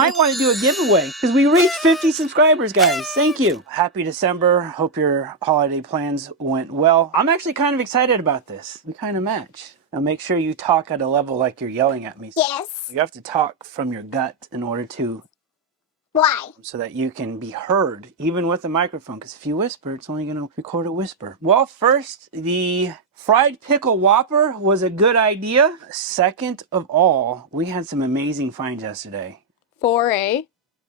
might want to do a giveaway because we reached 50 subscribers, guys. Thank you. Happy December. Hope your holiday plans went well. I'm actually kind of excited about this. We kind of match. Now make sure you talk at a level like you're yelling at me. Yes. You have to talk from your gut in order to... Why? So that you can be heard, even with a microphone. Because if you whisper, it's only going to record a whisper. Well, first, the fried pickle Whopper was a good idea. Second of all, we had some amazing finds yesterday. For a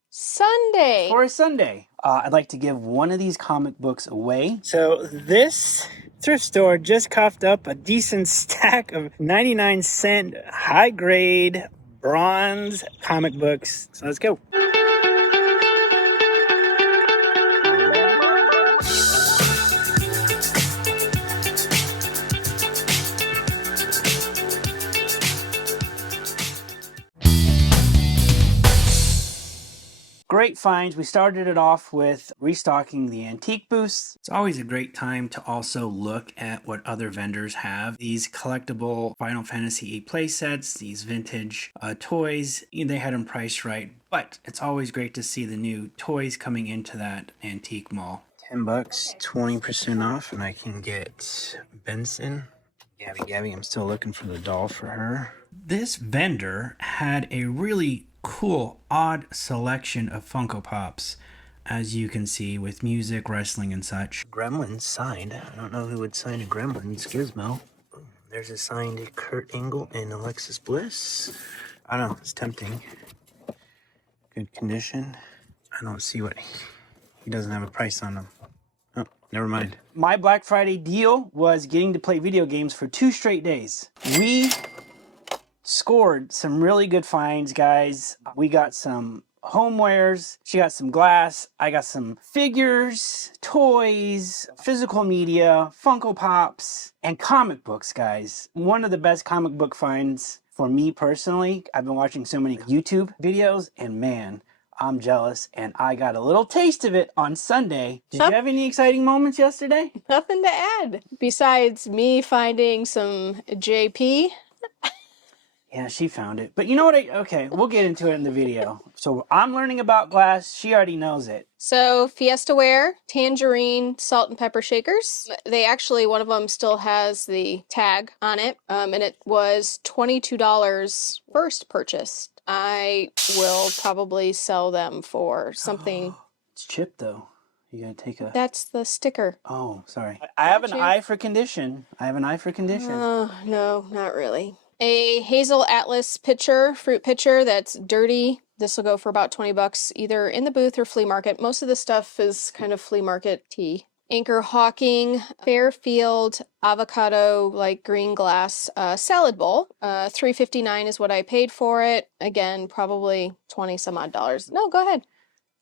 Sunday. For a Sunday. I'd like to give one of these comic books away. So this thrift store just coughed up a decent stack of 99-cent high-grade bronze comic books. So let's go. Great finds. We started it off with restocking the antique booths. It's always a great time to also look at what other vendors have. These collectible Final Fantasy VIII play sets, these vintage toys, they had them priced right. But it's always great to see the new toys coming into that antique mall. $10, 20% off, and I can get Benson. Gabby, I'm still looking for the doll for her. This vendor had a really cool, odd selection of Funko Pops, as you can see, with music, wrestling, and such. Gremlins signed. I don't know who would sign a Gremlins Gizmo. There's a signed Kurt Angle and Alexis Bliss. I don't know, it's tempting. Good condition. I don't see what... He doesn't have a price on them. Oh, never mind. My Black Friday deal was getting to play video games for 2 straight days. We scored some really good finds, guys. We got some homewares, she got some glass, I got some figures, toys, physical media, Funko Pops, and comic books, guys. One of the best comic book finds for me personally. I've been watching so many YouTube videos, and man, I'm jealous, and I got a little taste of it on Sunday. Did you have any exciting moments yesterday? Nothing to add. Besides me finding some JP. Yeah, she found it. But you know what? Okay, we'll get into it in the video. So I'm learning about glass. She already knows it. So Fiesta Ware, Tangerine, Salt and Pepper Shakers. They actually, one of them still has the tag on it. And it was $22 first purchased. I will probably sell them for something. It's chipped though. You gotta take a... That's the sticker. Oh, sorry. I have an eye for condition. Oh, no, not really. A Hazel Atlas pitcher, fruit pitcher that's dirty. This will go for about $20 either in the booth or flea market. Most of the stuff is kind of flea market tea. Anchor Hawking Fairfield avocado like green glass salad bowl. $3.59 is what I paid for it. Again, probably 20 some odd dollars. No, go ahead.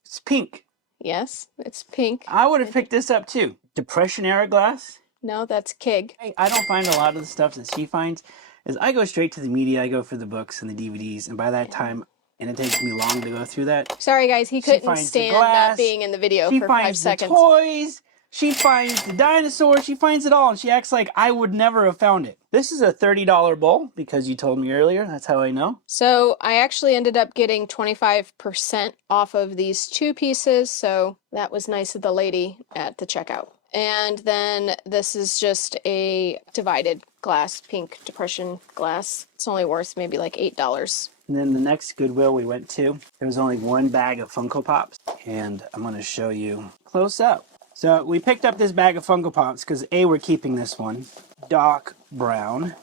It's pink. Yes, it's pink. I would have picked this up too. Depression era glass. No, that's Kig. I don't find a lot of the stuff that she finds. Is I go straight to the media, I go for the books and the DVDs, and by that time, and it takes me long to go through that. Sorry guys, he couldn't stand not being in the video for 5 seconds. She finds the toys, she finds the dinosaurs, she finds it all, and she acts like I would never have found it. This is a $30 bowl, because you told me earlier, that's how I know. So I actually ended up getting 25% off of these 2 pieces, so that was nice of the lady at the checkout. And then this is just a divided glass, pink depression glass. It's only worth maybe like $8. And then the next Goodwill we went to, there was only 1 bag of Funko Pops. And I'm going to show you close up. So we picked up this bag of Funko Pops because A, we're keeping this one. Doc Brown.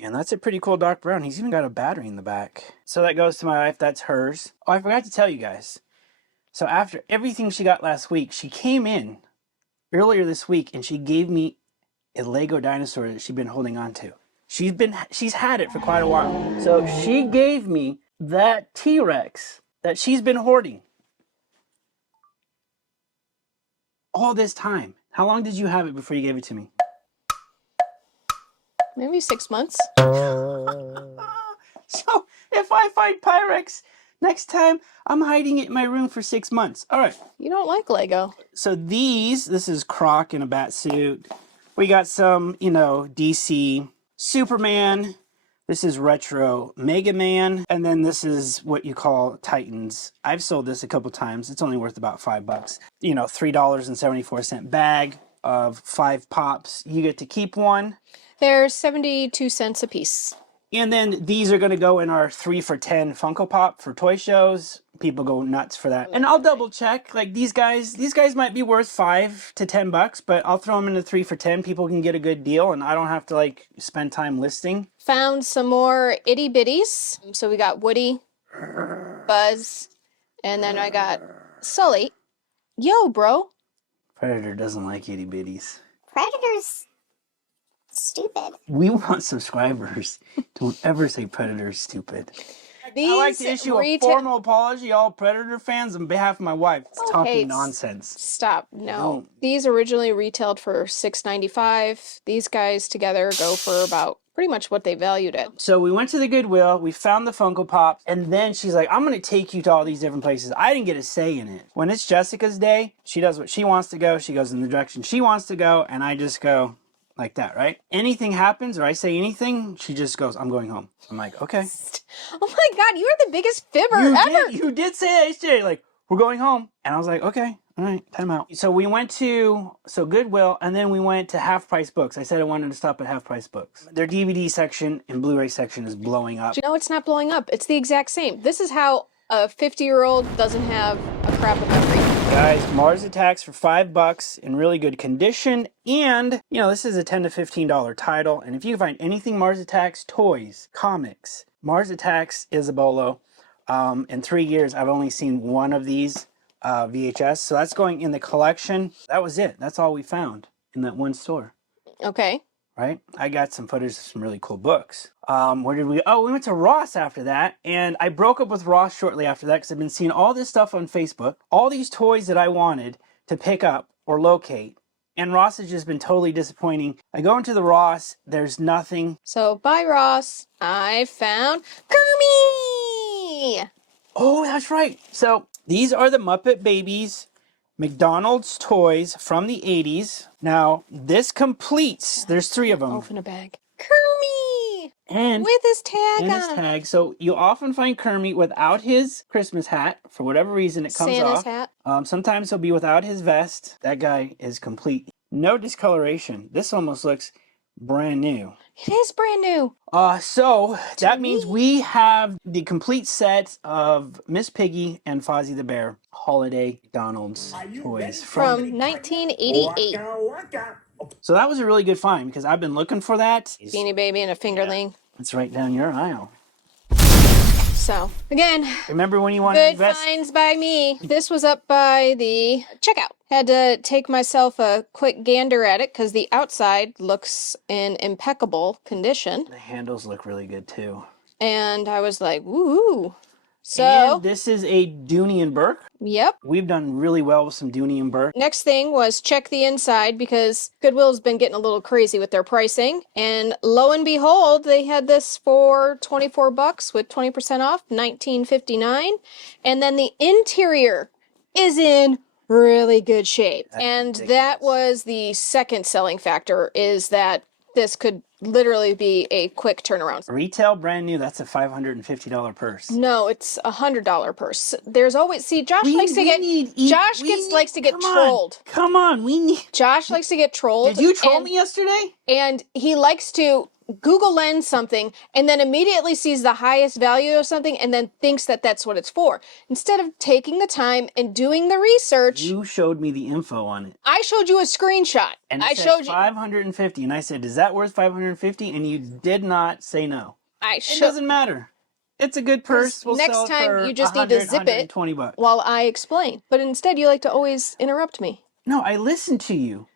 And that's a pretty cool Doc Brown. He's even got a battery in the back. So that goes to my wife. That's hers. Oh, I forgot to tell you guys. So after everything she got last week, she came in earlier this week and she gave me a Lego dinosaur that she'd been holding on to. She's had it for quite a while. So she gave me that T-Rex that she's been hoarding all this time. How long did you have it before you gave it to me? Maybe 6 months. So if I find Pyrex next time, I'm hiding it in my room for 6 months. All right. You don't like Lego. So this is Croc in a bat suit. We got some, DC, Superman, This is Retro Mega Man, and then this is what you call Titans. I've sold this a couple times. It's only worth about $5. You know, $3.74 bag of 5 pops. You get to keep one. They're 72 cents a piece. And then these are going to go in our 3 for $10 Funko Pop for toy shows. People go nuts for that. And I'll double check. Like these guys might be worth $5 to $10, but I'll throw them in the 3 for $10. People can get a good deal, and I don't have to like spend time listing. Found some more itty bitties. So we got Woody, Buzz, and then I got Sully. Yo, bro. Predator doesn't like itty bitties. Predator's stupid. We want subscribers. Don't ever say Predator's stupid. These I like to issue a formal apology, all Predator fans, on behalf of my wife. It's talking nonsense. Stop. No. These originally retailed for $6.95. These guys together go for about pretty much what they valued it. So we went to the Goodwill, we found the Funko Pops, and then she's like, I'm going to take you to all these different places. I didn't get a say in it. When it's Jessica's day, she does what she wants to go. She goes in the direction she wants to go, and I just go like that, right? Anything happens or I say anything, she just goes, I'm going home. I'm like, okay. Oh my God, you are the biggest fibber ever. You did say that yesterday, like, we're going home. And I was like, okay, all right, time out. So we went to Goodwill, and then we went to Half Price Books. I said I wanted to stop at Half Price Books. Their DVD section and Blu-ray section is blowing up. No, it's not blowing up. It's the exact same. This is how a 50-year-old doesn't have a crap of memory. Guys, Mars Attacks for $5 in really good condition. And, you know, this is a $10 to $15 title. And if you can find anything Mars Attacks, toys, comics, Mars Attacks is a bolo. In 3 years, I've only seen one of these VHS. So that's going in the collection. That was it. That's all we found in that one store. Okay. Right? I got some footage of some really cool books. Where did we? Oh, we went to Ross after that. And I broke up with Ross shortly after that because I've been seeing all this stuff on Facebook. All these toys that I wanted to pick up or locate. And Ross has just been totally disappointing. I go into the Ross. There's nothing. So, bye, Ross. I found Kermie! Oh, that's right. So, these are the Muppet Babies McDonald's toys from the 80s. Now, this completes, there's 3 of them. Open a bag. Kermie! And with his tag and on his him. tag. So you'll often find Kermit without his Christmas hat. For whatever reason, it comes Santa's off. hat. Sometimes he'll be without his vest. That guy is complete. No discoloration. This almost looks brand new. It is brand new. So that means we have the complete set of Miss Piggy and Fozzie the Bear holiday McDonald's toys From 1988. So that was a really good find because I've been looking for that. Beanie Baby and a fingerling. It's right down your aisle. So, again, Remember when you wanted to good invest? finds by me. This was up by the checkout. Had to take myself a quick gander at it because the outside looks in impeccable condition. The handles look really good too. And I was like, woo. So, And this is a Dooney and Burke. yep. We've done really well with some Dooney and Burke. Next thing was check the inside because Goodwill's been getting a little crazy with their pricing. And lo and behold, they had this for $24 with 20% off, $19.59. And then the interior is in really good shape. That's and ridiculous. that was the second selling factor, is that this could literally be a quick turnaround. Retail brand new, that's a $550 purse. No, it's $100 purse. There's always, see, Josh likes to get trolled. Come on, we need. Josh likes to get trolled. Did you troll me yesterday? And he likes to Google Lens something and then immediately sees the highest value of something and then thinks that that's what it's for. Instead of taking the time and doing the research, You showed me the info on it. I showed you a screenshot. And it I said showed you. 550. And I said, is that worth 550? And you did not say no. I It showed. doesn't matter. It's a good purse. We'll Next sell it time, for you just need to zip it. $120. While I explain. But instead, you like to always interrupt me. No, I listened to you.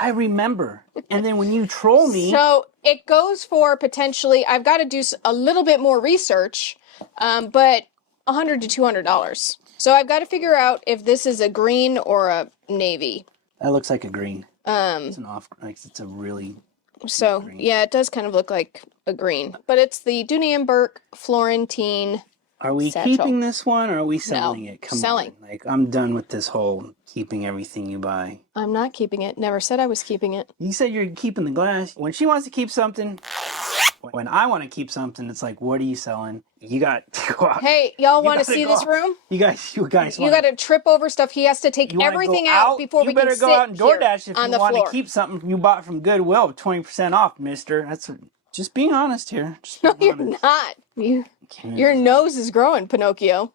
I remember. And then when you troll me. So it goes for potentially, I've got to do a little bit more research, but $100 to $200. So I've got to figure out if this is a green or a navy. That looks like a green. It's an off. Like it's a really. So green. yeah, it does kind of look like a green, but it's the Dooney and Burke Florentine. Are we satchel. keeping this one or are we selling it? Come selling. on. Like I'm done with this whole keeping everything you buy. I'm not keeping it. Never said I was keeping it. You said you're keeping the glass. When she wants to keep something, When I want to keep something, it's like, what are you selling? You got to go out. Hey, y'all You want to gotta see go this out. room? You guys You got to trip over stuff. He has to take you want to go everything out out? before You we can better go sit out and here DoorDash if on you the want to floor. keep something you bought from Goodwill, 20% off, mister. That's just being honest here. Just No, being you're honest. not. Your nose is growing, Pinocchio.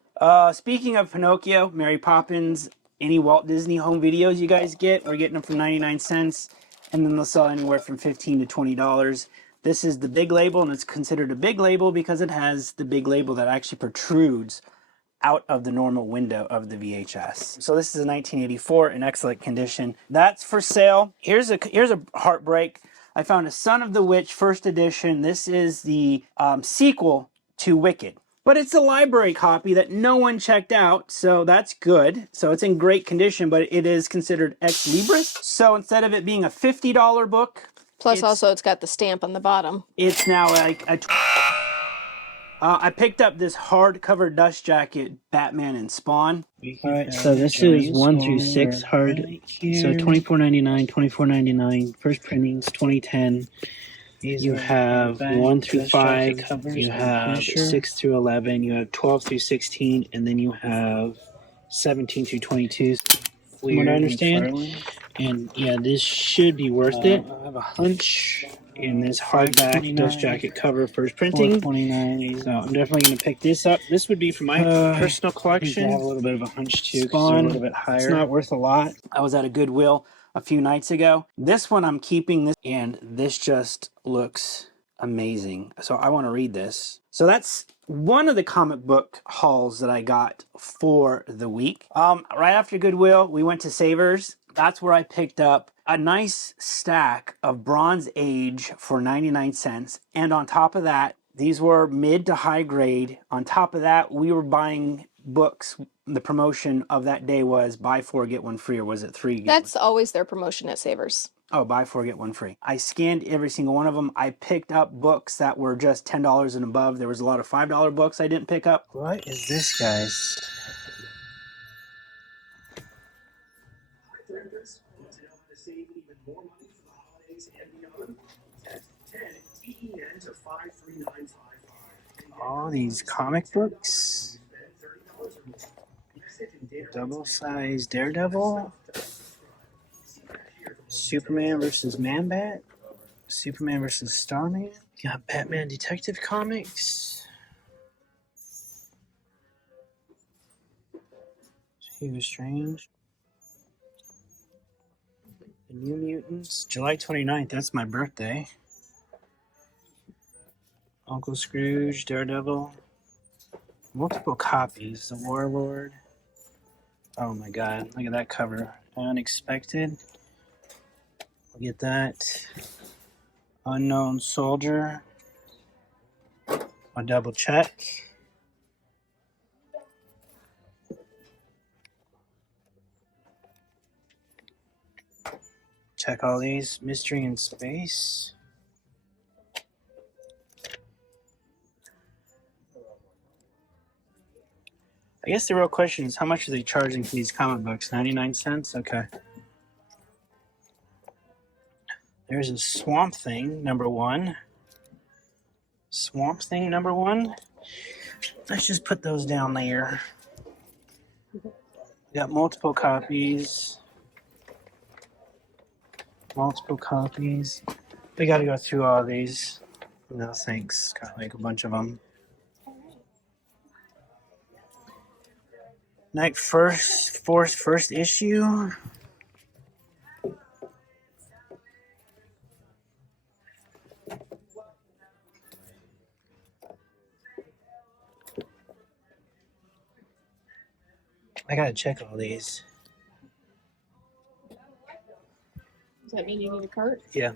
Speaking of Pinocchio, Mary Poppins, any Walt Disney home videos you guys get, we're getting them for 99 cents, and then they'll sell anywhere from $15 to $20. This is the big label, and it's considered a big label because it has the big label that actually protrudes out of the normal window of the VHS. So this is a 1984 in excellent condition. That's for sale. Here's a heartbreak. I found a Son of the Witch first edition. This is the sequel to Wicked. But it's a library copy that no one checked out, so that's good. So it's in great condition, but it is considered ex libris. So instead of it being a $50 book, Plus, also, it's got the stamp on the bottom. it's now like a I picked up this hardcover dust jacket, Batman and Spawn. Alright, so this is 1 through 6 hard. So $24.99, $24.99. First printings, 2010. You have 1 through 5. You have 6 through 11. You have 12 through 16, and then you have 17 through 22. From what I understand. And yeah, this should be worth it. I have a hunch in this hardback dust jacket cover first printing. So I'm definitely going to pick this up. This would be for my personal collection. I have a little bit of a hunch too, because they're a little bit higher. It's not worth a lot. I was at a Goodwill a few nights ago. This one I'm keeping this, and this just looks amazing. So I want to read this. So that's one of the comic book hauls that I got for the week. Right after Goodwill, we went to Savers. That's where I picked up a nice stack of Bronze Age for 99 cents. And on top of that, these were mid to high grade. On top of that, we were buying books. The promotion of that day was buy 4, get 1 free, or was it 3? That's always their promotion at Savers. Oh, buy 4, get 1 free. I scanned every single one of them. I picked up books that were just $10 and above. There was a lot of $5 books I didn't pick up. What is this, guys? All these comic books. Double-sized Daredevil. Superman versus Man-Bat. Superman versus Starman. You got Batman Detective Comics. Hugo Strange. The New Mutants. July 29th, that's my birthday. Uncle Scrooge, Daredevil. Multiple copies. The Warlord. Oh my god, look at that cover. Unexpected. Look at that. Unknown Soldier. I'll double check. Check all these. Mystery in Space. I guess the real question is, how much are they charging for these comic books? 99 cents? Okay. There's a Swamp Thing, #1. Swamp Thing, #1. Let's just put those down there. We got multiple copies. Multiple copies. We got to go through all these. No thanks. Got like a bunch of them. Night first issue. I gotta check all these. Does that mean you need a cart? Yeah.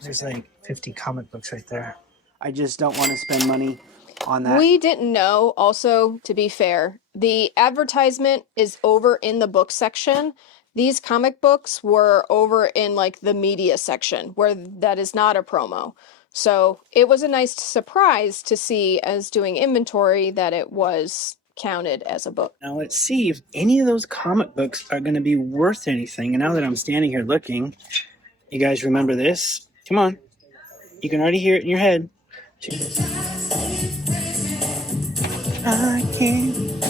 There's like 50 comic books right there. I just don't want to spend money on that. We didn't know, also, to be fair, the advertisement is over in the book section. These comic books were over in like the media section, where that is not a promo. So it was a nice surprise to see, as doing inventory, that it was counted as a book. Now let's see if any of those comic books are going to be worth anything. And now that I'm standing here looking, you guys remember this? Come on. You can already hear it in your head. I can.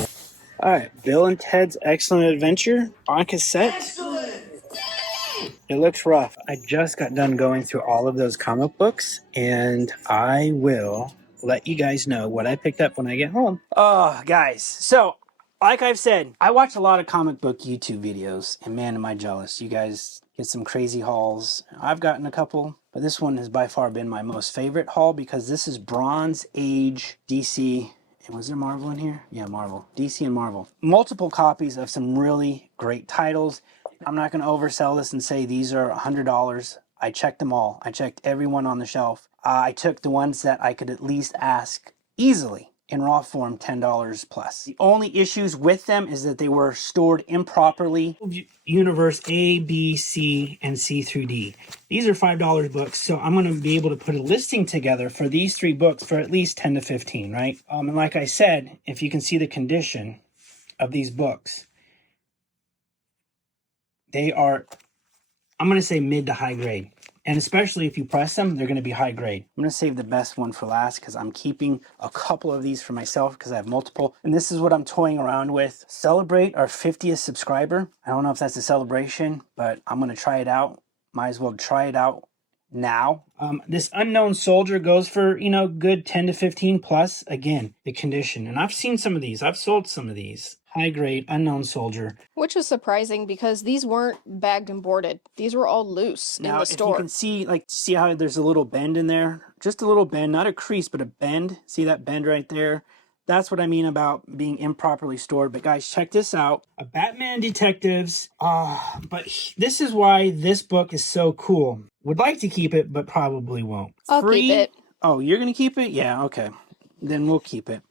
All right, Bill and Ted's Excellent Adventure on cassette. Excellent. It looks rough. I just got done going through all of those comic books, and I will let you guys know what I picked up when I get home. Oh, guys. So, like I've said, I watch a lot of comic book YouTube videos, and man, am I jealous. You guys get some crazy hauls. I've gotten a couple, but this one has by far been my most favorite haul because this is Bronze Age DC. And was there Marvel in here? Yeah, Marvel. DC and Marvel. Multiple copies of some really great titles. I'm not going to oversell this and say these are $100. I checked them all. I checked every one on the shelf. I took the ones that I could at least ask easily in raw form, $10 plus. The only issues with them is that they were stored improperly. Universe A, B, C, and C through D. These are $5 books, so I'm going to be able to put a listing together for these 3 books for at least 10 to 15, right? And like I said, if you can see the condition of these books, they are, I'm going to say mid to high grade. And especially if you press them, they're going to be high grade. I'm going to save the best one for last because I'm keeping a couple of these for myself because I have multiple. And this is what I'm toying around with. Celebrate our 50th subscriber. I don't know if that's a celebration, but I'm going to try it out. Might as well try it out now. This Unknown Soldier goes for, good 10 to 15 plus. Again, the condition. And I've seen some of these. I've sold some of these. High grade Unknown Soldier. Which was surprising because these weren't bagged and boarded. These were all loose in the store. Now, if you can see how there's a little bend in there? Just a little bend, not a crease, but a bend. See that bend right there? That's what I mean about being improperly stored. But guys, check this out. A Batman Detectives. This is why this book is so cool. Would like to keep it, but probably won't. I'll keep it. Oh, you're going to keep it? Yeah, okay. Then we'll keep it.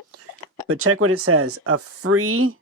But check what it says. A free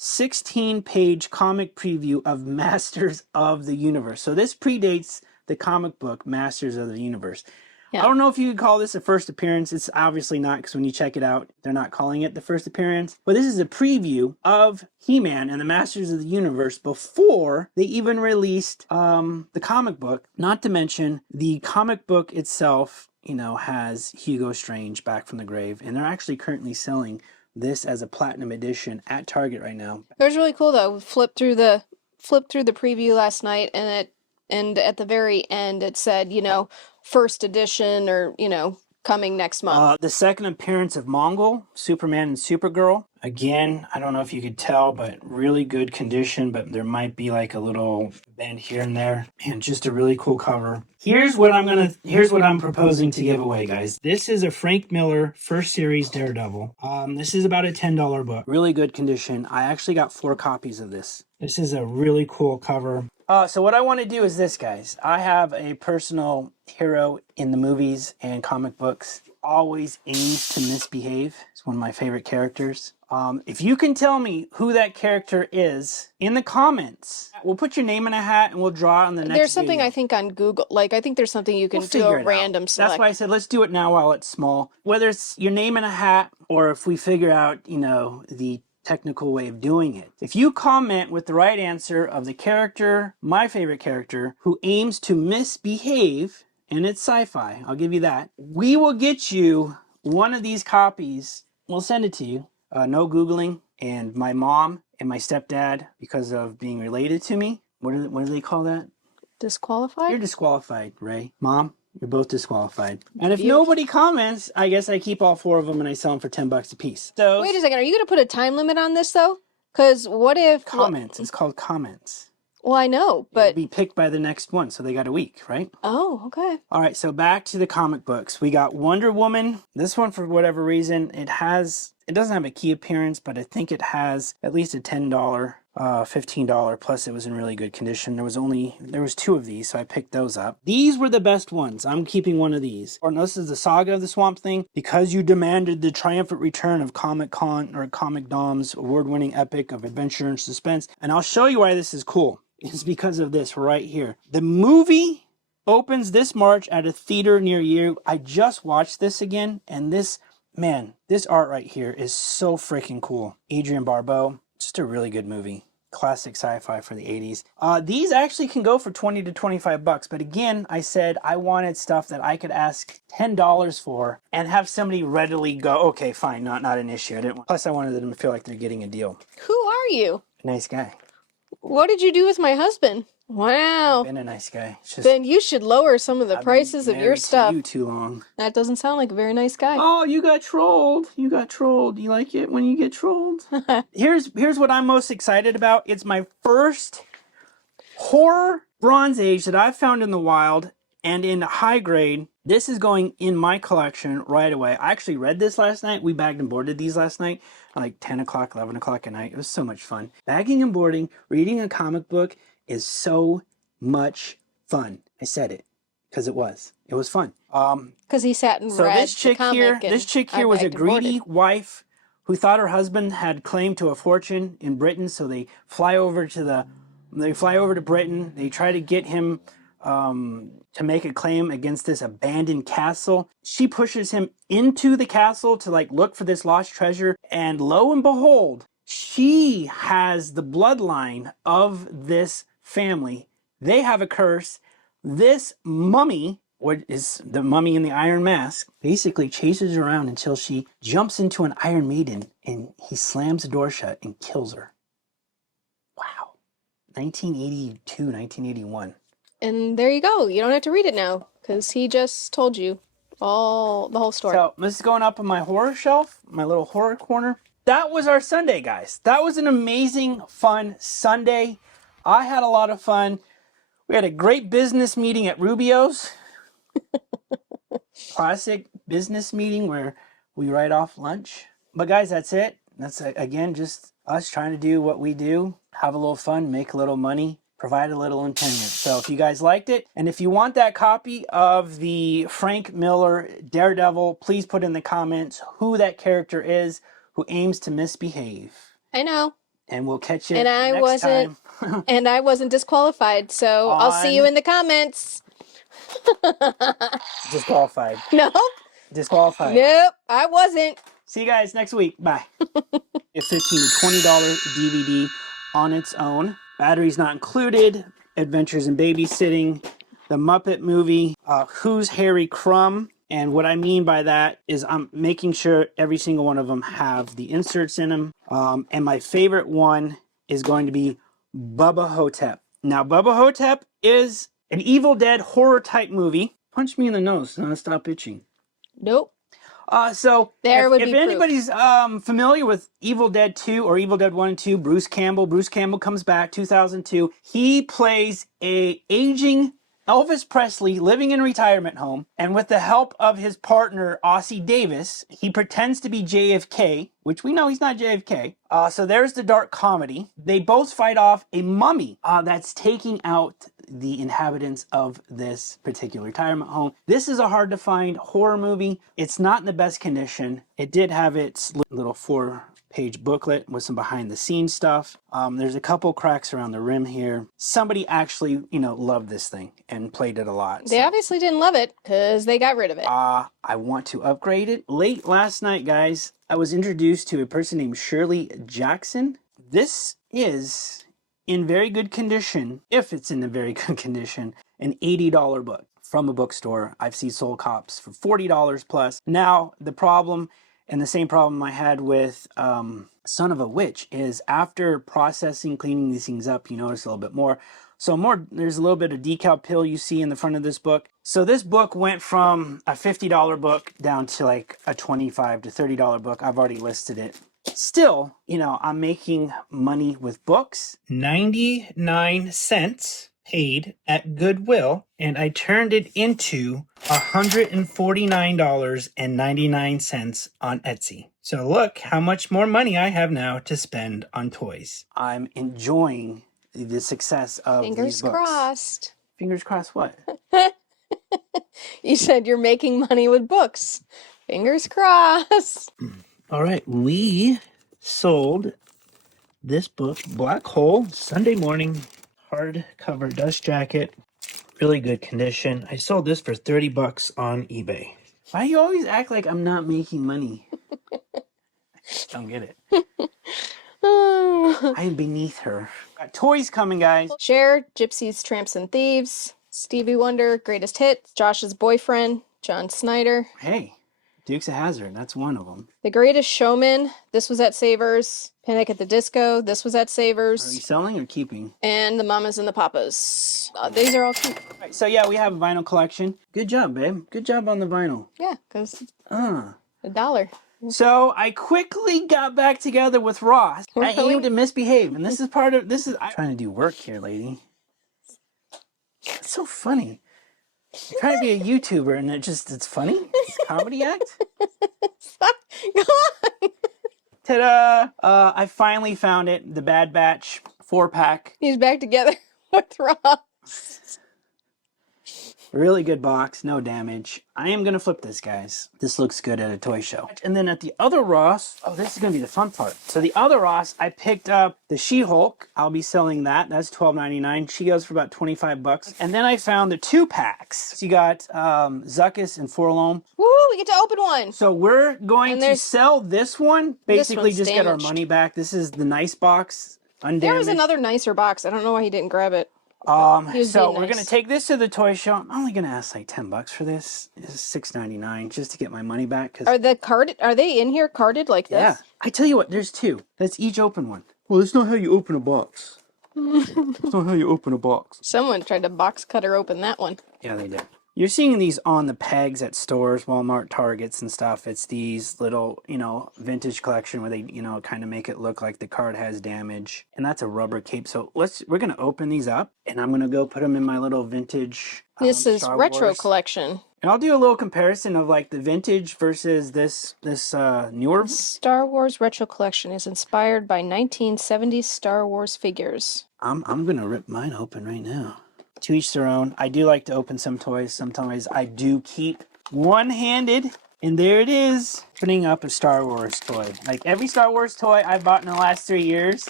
16-page comic preview of Masters of the Universe. So this predates the comic book Masters of the Universe. Yeah. I don't know if you could call this a first appearance. It's obviously not because when you check it out, they're not calling it the first appearance. But this is a preview of He-Man and the Masters of the Universe before they even released the comic book. Not to mention the comic book itself, has Hugo Strange back from the grave. And they're actually currently selling this as a platinum edition at Target right now. It was really cool though. Flipped through the preview last night, and at the very end it said, first edition or coming next month. The second appearance of Mongol, Superman and Supergirl. Again, I don't know if you could tell, but really good condition, but there might be like a little bend here and there. And just a really cool cover. Here's what I'm proposing to give away, guys. This is a Frank Miller first series Daredevil. This is about a $10 book. Really good condition. I actually got 4 copies of this. This is a really cool cover. So what I want to do is this, guys. I have a personal hero in the movies and comic books. Always aims to misbehave. It's one of my favorite characters. If you can tell me who that character is in the comments, we'll put your name in a hat and we'll draw on the next There's something video. I think on Google, I think there's something you can do a random select. That's why I said let's do it now while it's small. Whether it's your name in a hat or if we figure out, the technical way of doing it. If you comment with the right answer of the character, my favorite character, who aims to misbehave, and it's sci-fi, I'll give you that, we will get you one of these copies. We'll send it to you. No Googling. And my mom and my stepdad, because of being related to me, what do they call that? Disqualified? You're disqualified, Ray. Mom, you're both disqualified. And if nobody comments, I guess I keep all 4 of them and I sell them for $10 a piece. So wait a second, are you going to put a time limit on this though? Because what if comments? It's called comments. Well, I know, but it'll be picked by the next one, so they got a week, right? Oh, okay. All right, so back to the comic books. We got Wonder Woman. This one, for whatever reason, it doesn't have a key appearance, but I think it has at least a $10, $15, plus it was in really good condition. There was 2 of these, so I picked those up. These were the best ones. I'm keeping one of these. Or no, this is the Saga of the Swamp Thing. Because you demanded the triumphant return of Comic Dom's award-winning epic of adventure and suspense. And I'll show you why this is cool. It's because of this right here. The movie opens this March at a theater near you. I just watched this again, and this art right here is so freaking cool. Adrian Barbeau, just a really good movie. classic sci-fi for the 80s. These actually can go for 20 to 25 bucks, but again, I said I wanted stuff that I could ask $10 for and have somebody readily go, okay, fine, not an issue. I didn't want, plus I wanted them to feel like they're getting a deal. Who are you? Nice guy. What did you do with my husband? Wow. I've been a nice guy. It's just, Then you should lower some of the I've prices been of your married to stuff. you too long. That doesn't sound like a very nice guy. Oh, you got trolled. You got trolled. You like it when you get trolled? Here's what I'm most excited about. It's my first horror Bronze Age that I've found in the wild and in high grade. This is going in my collection right away. I actually read this last night. We bagged and boarded these last night at like 10 o'clock, 11 o'clock at night. It was so much fun. Bagging and boarding, reading a comic book is so much fun. I said it because it was. It was fun. Because he sat and So read this chick here was a greedy wife who thought her husband had claim to a fortune in Britain. So they fly over to Britain. They try to get him to make a claim against this abandoned castle. She pushes him into the castle to like look for this lost treasure, and lo and behold, she has the bloodline of this family. They have a curse. This mummy, what is the mummy in the iron mask, basically chases her around until she jumps into an Iron Maiden and he slams the door shut and kills her. Wow. 1982, 1981. And there you go. You don't have to read it now because he just told you the whole story. So this is going up on my horror shelf, my little horror corner. That was our Sunday, guys. That was an amazing, fun Sunday. I had a lot of fun. We had a great business meeting at Rubio's. Classic business meeting where we write off lunch. But guys, that's it. That's, again, just us trying to do what we do. Have a little fun, make a little money, provide a little entertainment. So if you guys liked it, and if you want that copy of the Frank Miller Daredevil, please put in the comments who that character is who aims to misbehave. I know. And we'll catch you And next time. And I wasn't disqualified, so I'll see you in the comments. Disqualified. Nope. Disqualified. Nope, I wasn't. See you guys next week. Bye. A $15 to $20 DVD on its own. Batteries not included. Adventures in Babysitting. The Muppet Movie. Who's Harry Crumb? And what I mean by that is I'm making sure every single one of them have the inserts in them. And my favorite one is going to be Bubba Hotep. Now, Bubba Hotep is an Evil Dead horror type movie. Punch me in the nose and I'll stop itching. Nope. So There would if be proof. anybody's familiar with Evil Dead 2 or Evil Dead 1 and 2, Bruce Campbell comes back, 2002. He plays a aging Elvis Presley living in a retirement home, and with the help of his partner, Ossie Davis, he pretends to be JFK, which we know he's not JFK. So there's the dark comedy. They both fight off a mummy that's taking out the inhabitants of this particular retirement home. This is a hard to find horror movie. It's not in the best condition. It did have its little 4-page booklet with some behind the scenes stuff. There's a couple cracks around the rim here. Somebody actually, loved this thing and played it a lot. They obviously didn't love it because they got rid of it. I want to upgrade it. Late last night, guys, I was introduced to a person named Shirley Jackson. This is in very good condition, if it's in a very good condition, an $80 book from a bookstore. I've seen sold cops for $40 plus. Now, the problem, and the same problem I had with Son of a Witch, is after processing, cleaning these things up, you notice a little bit more. So there's a little bit of decal pill you see in the front of this book. So this book went from a $50 book down to like a $25 to $30 book. I've already listed it. Still, I'm making money with books. 99 cents paid at Goodwill, and I turned it into $149.99 on Etsy. So look how much more money I have now to spend on toys. I'm enjoying the success of these books. Fingers crossed. Fingers crossed what? You said you're making money with books. Fingers crossed. All right, we sold this book, Black Hole, Sunday morning, hardcover dust jacket, really good condition. I sold this for $30 on eBay. Why do you always act like I'm not making money? I just don't get it. I am beneath her. Got toys coming, guys. Cher, Gypsies, Tramps, and Thieves. Stevie Wonder, Greatest Hits. Josh's Boyfriend, John Snyder. Hey, Dukes of Hazzard, that's one of them. The Greatest Showman, this was at Savers. Panic at the Disco, this was at Are you Savers. selling or keeping? And The Mamas and the Papas. These are all cute. Right, so yeah, we have a vinyl collection. Good job, babe. Good job on the vinyl. Yeah, because Uh. $1. So I quickly got back together with Ross. I Really? aimed to misbehave, and this is part of this is I'm trying to do work here, lady. It's so funny. I'm trying to be a YouTuber, and it's funny. It's a comedy act. Go on. Ta-da! I finally found it. The Bad Batch 4-pack. He's back together with Ross. Really good box, no damage. I am gonna flip this, guys. This looks good at a toy show. And then at the other Ross, oh, this is gonna be the fun part. So the other Ross, I picked up the She-Hulk. I'll be selling that. That's $12.99. She goes for about 25 bucks. And then I found the 2-packs. So you got Zuckus and Forlom. Woo, we get to open one. So we're going to sell this one. Basically, one's just get our damaged. money back. This is the nice box, undamaged. There was another nicer box. I don't know why he didn't grab it. was So being we're nice. gonna take this to the toy show. I'm only gonna ask like 10 bucks for this. This is $6.99 just to get my money back. Cause Are they in here carded like this? yeah, I tell you what, there's two. Let's each open one. Well, that's not how you open a box. That's not how you open a box. Someone tried to box cutter open that one. Yeah, they did. You're seeing these on the pegs at stores, Walmart, Targets, and stuff. It's these little, vintage collection where they, kind of make it look like the card has damage. And that's a rubber cape. So we're going to open these up, and I'm going to go put them in my little vintage This is Star retro Wars. collection. And I'll do a little comparison of like the vintage versus this newer. Star Wars retro collection is inspired by 1970s Star Wars figures. I'm going to rip mine open right now. To each their own. I do like to open some toys. Some toys I do keep one-handed. And there it is. Opening up a Star Wars toy. Like every Star Wars toy I've bought in the last 3 years,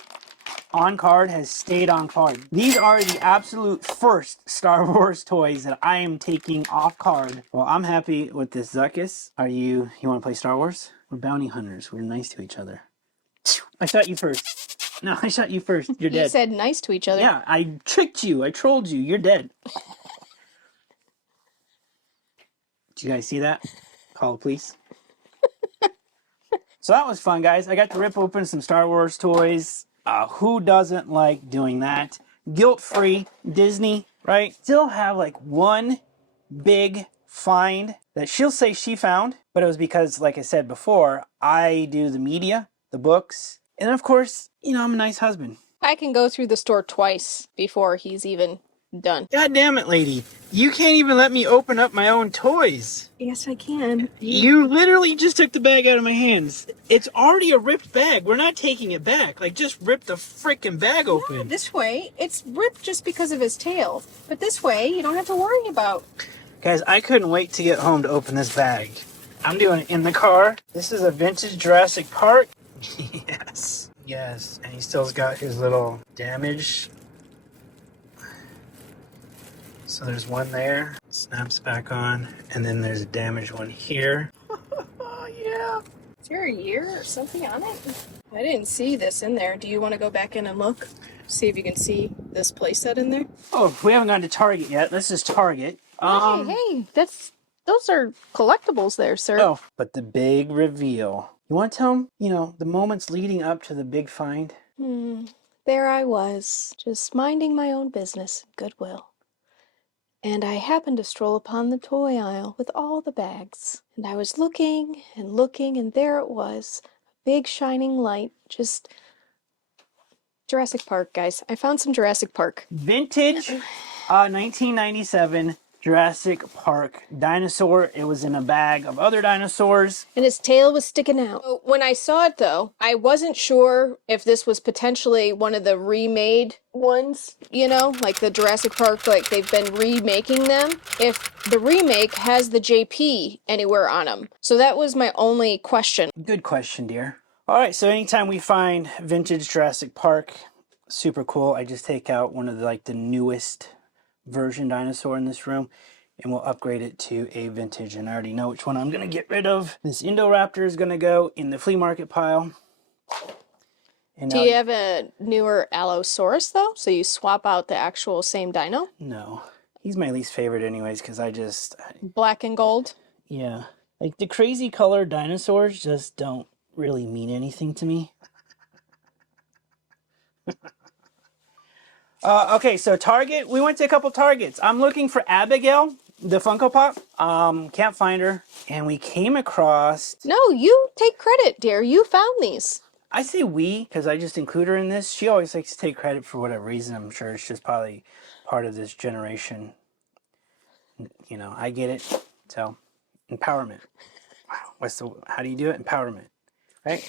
on card has stayed on card. These are the absolute first Star Wars toys that I am taking off card. Well, I'm happy with this Zuckus. You want to play Star Wars? We're bounty hunters. We're nice to each other. I shot you first. No, I shot you first. You're dead. You said nice to each other. Yeah, I tricked you. I trolled you. You're dead. Did you guys see that? Call the police. So that was fun, guys. I got to rip open some Star Wars toys. Who doesn't like doing that? Guilt-free Disney, right? Still have like one big find that she'll say she found, but it was because, like I said before, I do the media, the books, and of course, I'm a nice husband. I can go through the store twice before he's even done. God damn it, lady. You can't even let me open up my own toys. Yes, I can. You literally just took the bag out of my hands. It's already a ripped bag. We're not taking it back. Like, just rip the freaking bag open. This way, it's ripped just because of his tail. But this way, you don't have to worry about. Guys, I couldn't wait to get home to open this bag. I'm doing it in the car. This is a vintage Jurassic Park. Yes. Yes. And he still's got his little damage. So there's one there. Snaps back on. And then there's a damaged one here. Yeah. Is there a year or something on it? I didn't see this in there. Do you want to go back in and look? See if you can see this playset in there? Oh, we haven't gone to Target yet. This is Target. Hey, those are collectibles there, sir. Oh, but the big reveal. You want to tell them, the moments leading up to the big find? There I was, just minding my own business, goodwill. And I happened to stroll upon the toy aisle with all the bags. And I was looking, and there it was. A big shining light, just Jurassic Park, guys. I found some Jurassic Park. Vintage 1997 Jurassic Park dinosaur. It was in a bag of other dinosaurs. And his tail was sticking out. When I saw it, though, I wasn't sure if this was potentially one of the remade ones, like the Jurassic Park, like they've been remaking them. If the remake has the JP anywhere on them. So that was my only question. Good question, dear. All right, so anytime we find vintage Jurassic Park, super cool. I just take out one of the newest version dinosaur in this room, and we'll upgrade it to a vintage, and I already know which one I'm going to get rid of. This Indoraptor is going to go in the flea market pile, And Do now, you have a newer Allosaurus though? So you swap out the actual same dino? no. He's my least favorite anyways, because Black and gold? yeah. Like, the crazy colored dinosaurs just don't really mean anything to me. Okay, so Target, we went to a couple Targets. I'm looking for Abigail, the Funko Pop. Can't find her. And we came across... No, you take credit, dear. You found these. I say we, because I just include her in this. She always likes to take credit for whatever reason. I'm sure it's just probably part of this generation. You know, I get it. So, empowerment. Wow. How do you do it? Empowerment. Right?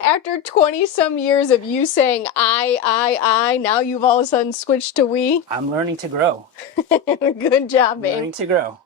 After 20 some years of you saying I, now you've all of a sudden switched to we. I'm learning to grow. Good job, I'm babe. learning to grow.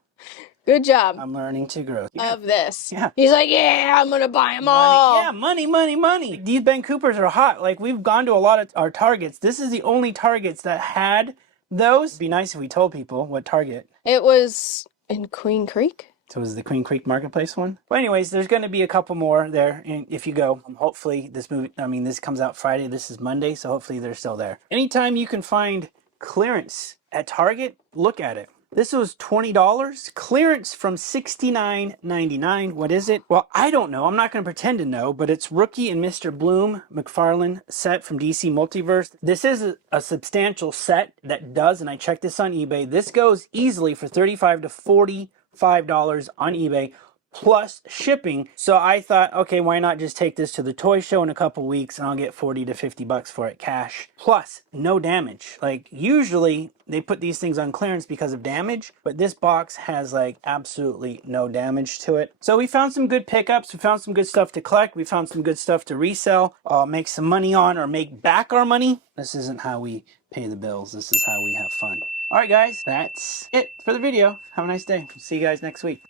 Good job. I'm learning to grow. Of this. Yeah. He's like, yeah, I'm gonna buy them all. Yeah, money. These Ben Coopers are hot. Like, we've gone to a lot of our Targets. This is the only Targets that had those. It'd be nice if we told people what Target. It was in Queen Creek. So it was the Queen Creek Marketplace one. But anyways, there's going to be a couple more there if you go. Hopefully this comes out Friday. This is Monday, so hopefully they're still there. Anytime you can find clearance at Target, look at it. This was $20. Clearance from $69.99. What is it? Well, I don't know. I'm not going to pretend to know, but it's Rookie and Mr. Bloom McFarlane set from DC Multiverse. This is a substantial set that does, and I checked this on eBay, this goes easily for $35 to $45 on eBay plus shipping. So I thought, okay, why not just take this to the toy show in a couple weeks and I'll get 40 to 50 bucks for it cash. Plus, no damage. Like, usually they put these things on clearance because of damage, but this box has like absolutely no damage to it. So we found some good pickups. We found some good stuff to collect. We found some good stuff to resell, make some money on, or make back our money. This isn't how we pay the bills. This is how we have fun. All right, guys, that's it for the video. Have a nice day. See you guys next week.